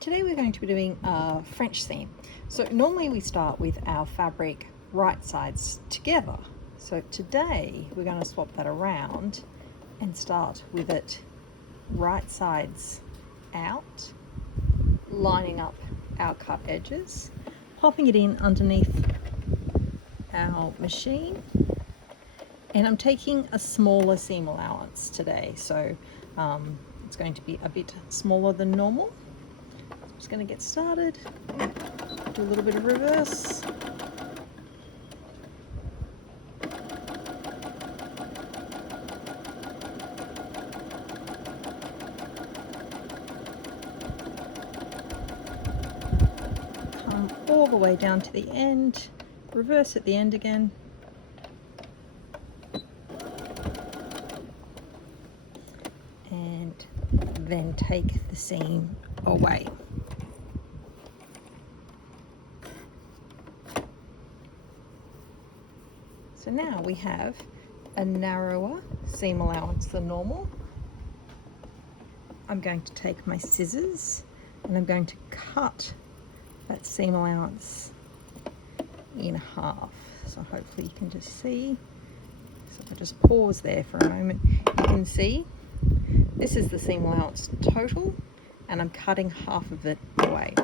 Today we're going to be doing a French seam. So normally we start with our fabric right sides together. So today we're going to swap that around and start with it right sides out, lining up our cut edges, popping it in underneath our machine, and I'm taking a smaller seam allowance today, so it's going to be a bit smaller than normal. Just going to get started, do a little bit of reverse. Come all the way down to the end, reverse at the end again. And then take the seam away. So now we have a narrower seam allowance than normal. I'm going to take my scissors and I'm going to cut that seam allowance in half. So hopefully you can just see. So if I just pause there for a moment, you can see this is the seam allowance total, and I'm cutting half of it away.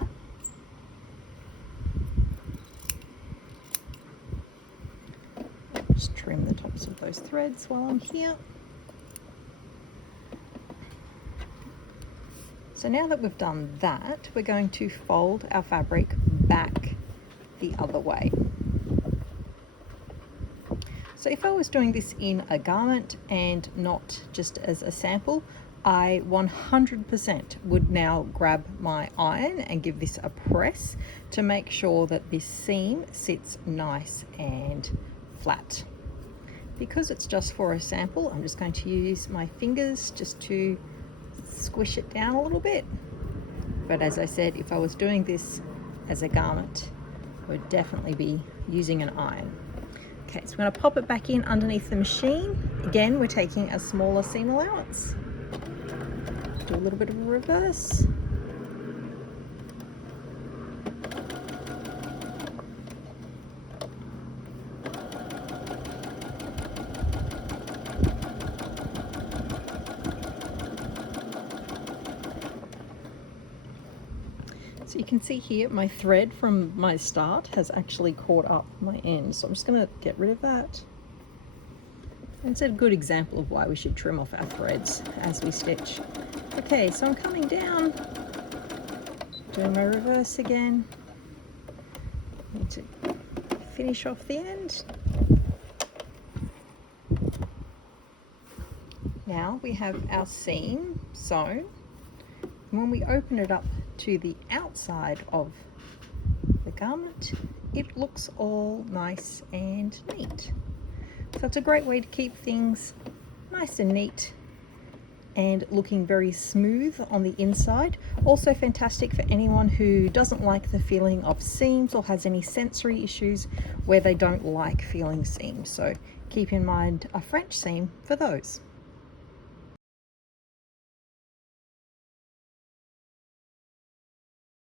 Just trim the tops of those threads while I'm here. So now that we've done that, we're going to fold our fabric back the other way. So if I was doing this in a garment and not just as a sample, I 100% would now grab my iron and give this a press to make sure that this seam sits nice and flat. Because it's just for a sample, I'm just going to use my fingers just to squish it down a little bit. But as I said, if I was doing this as a garment, I would definitely be using an iron. Okay, so we're going to pop it back in underneath the machine. Again, we're taking a smaller seam allowance. Do a little bit of a reverse. So you can see here my thread from my start has actually caught up my end, so I'm just going to get rid of that. And it's a good example of why we should trim off our threads as we stitch. Okay, so I'm coming down, doing my reverse again. Need to finish off the end. Now we have our seam sewn. And when we open it up to the outside of the garment, it looks all nice and neat. So it's a great way to keep things nice and neat and looking very smooth on the inside. Also fantastic for anyone who doesn't like the feeling of seams or has any sensory issues where they don't like feeling seams. So keep in mind a French seam for those.